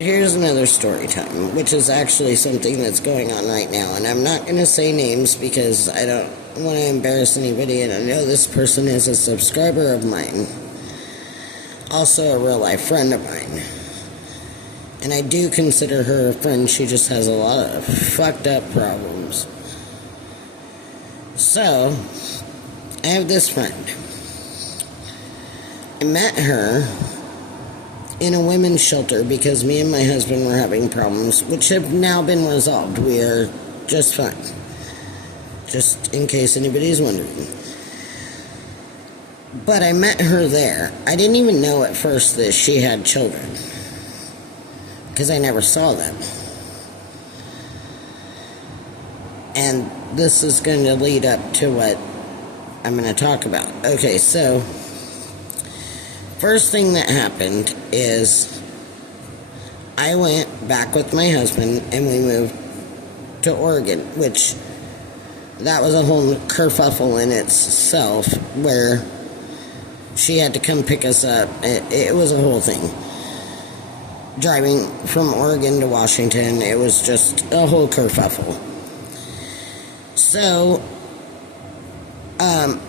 Here's another story time, which is actually something that's going on right now. And I'm not going to say names because I don't want to embarrass anybody. And I know this person is a subscriber of mine, also a real life friend of mine. And I do consider her a friend. She just has a lot of fucked up problems. So, I have this friend. I met her in a women's shelter because me and my husband were having problems, which have now been resolved. We are just fine. Just in case anybody's wondering. But I met her there. I didn't even know at first that she had children, because I never saw them. And this is going to lead up to what I'm going to talk about. Okay, so first thing that happened is I went back with my husband and we moved to Oregon, which that was a whole kerfuffle in itself, where she had to come pick us up. It was a whole thing. Driving from Oregon to Washington, it was just a whole kerfuffle. So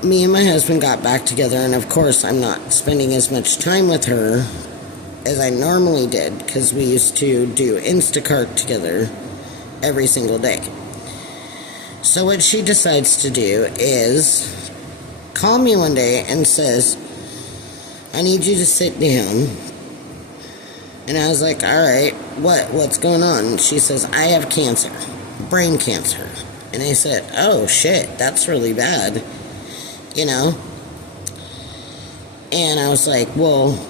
me and my husband got back together, and of course I'm not spending as much time with her as I normally did, because we used to do Instacart together every single day. So what she decides to do is call me one day and says, I need you to sit down. And I was like, alright, what's going on? She says, I have cancer, brain cancer. And I said, oh shit, that's really bad. You know? And I was like, well,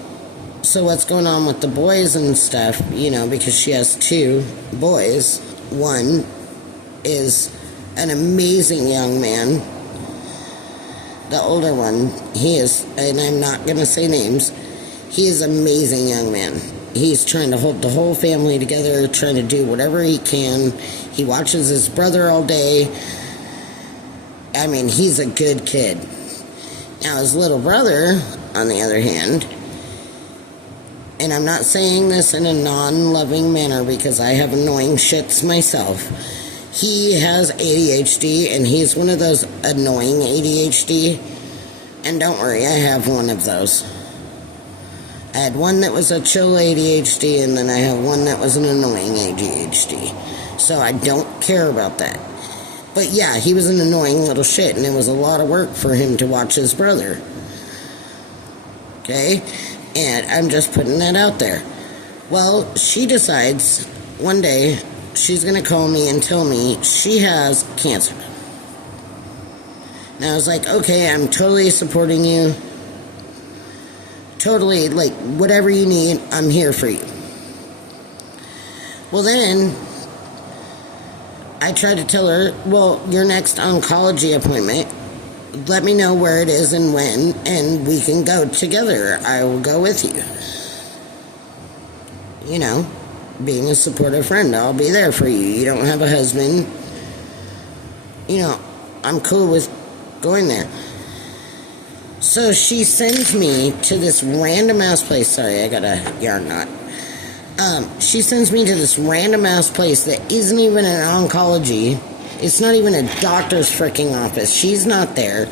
so what's going on with the boys and stuff? You know, because she has two boys. One is an amazing young man. The older one, he is, and I'm not going to say names, he is an amazing young man. He's trying to hold the whole family together, trying to do whatever he can. He watches his brother all day. I mean, he's a good kid. Now, his little brother, on the other hand, and I'm not saying this in a non-loving manner because I have annoying shits myself. He has ADHD, and he's one of those annoying ADHD. And don't worry, I have one of those. I had one that was a chill ADHD, and then I have one that was an annoying ADHD. So I don't care about that. But yeah, he was an annoying little shit, and it was a lot of work for him to watch his brother. Okay? And I'm just putting that out there. Well, she decides one day she's going to call me and tell me she has cancer. And I was like, okay, I'm totally supporting you. Totally, like, whatever you need, I'm here for you. Well, then I tried to tell her, well, your next oncology appointment, let me know where it is and when, and we can go together. I will go with you. You know, being a supportive friend, I'll be there for you. You don't have a husband. You know, I'm cool with going there. So she sends me to this random ass place. Sorry, I got a yarn knot. She sends me to this random ass place that isn't even an oncology. It's not even a doctor's freaking office. She's not there.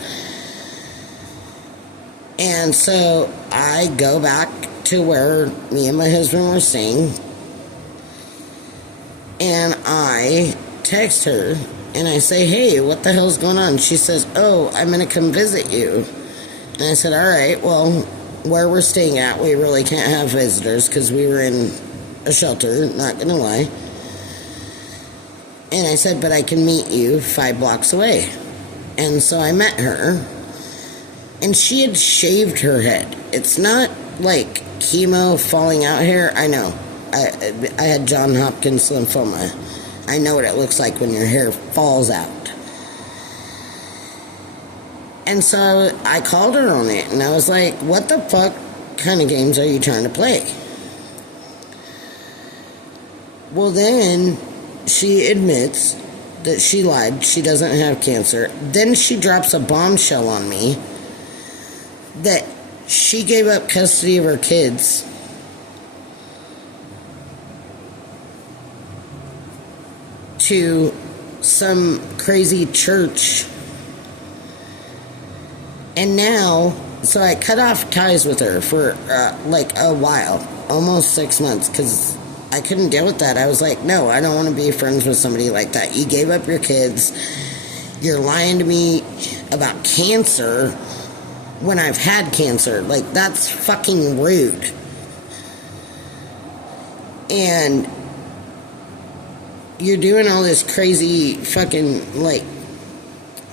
And so I go back to where me and my husband were staying. And I text her and I say, hey, what the hell's going on? She says, oh, I'm going to come visit you. And I said, alright, well, where we're staying at, we really can't have visitors because we were in a shelter, not going to lie. And I said, but I can meet you 5 blocks away. And so I met her, and she had shaved her head. It's not like chemo falling out hair. I know. I had John Hopkins lymphoma. I know what it looks like when your hair falls out. And so I called her on it, and I was like, what the fuck kind of games are you trying to play? Well, then she admits that she lied. She doesn't have cancer. Then she drops a bombshell on me that she gave up custody of her kids to some crazy church. And now, so I cut off ties with her for like a while, almost 6 months, because I couldn't deal with that. I was like, no, I don't want to be friends with somebody like that. You gave up your kids. You're lying to me about cancer when I've had cancer. Like, that's fucking rude. And you're doing all this crazy fucking, like,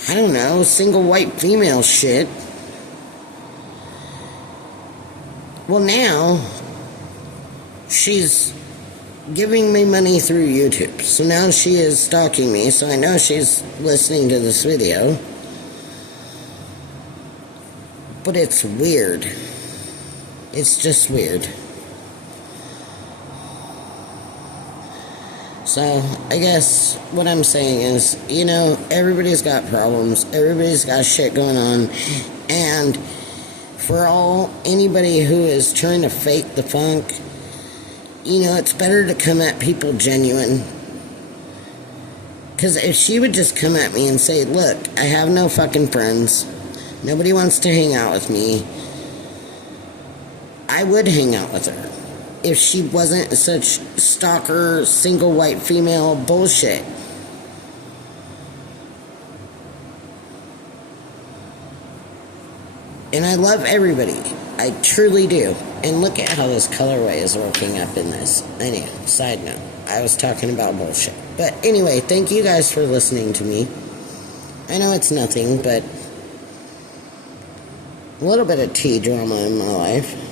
I don't know, single white female shit. Well, now she's giving me money through YouTube. So now she is stalking me, so I know she's listening to this video. But it's weird. It's just weird. So, I guess what I'm saying is, you know, everybody's got problems. Everybody's got shit going on. And for anybody who is trying to fake the funk, you know, it's better to come at people genuine. Because if she would just come at me and say, look, I have no fucking friends. Nobody wants to hang out with me. I would hang out with her. If she wasn't such stalker, single white female bullshit. And I love everybody. I truly do. And look at how this colorway is working up in this. Anyway, side note. I was talking about bullshit. But anyway, thank you guys for listening to me. I know it's nothing, but a little bit of tea drama in my life.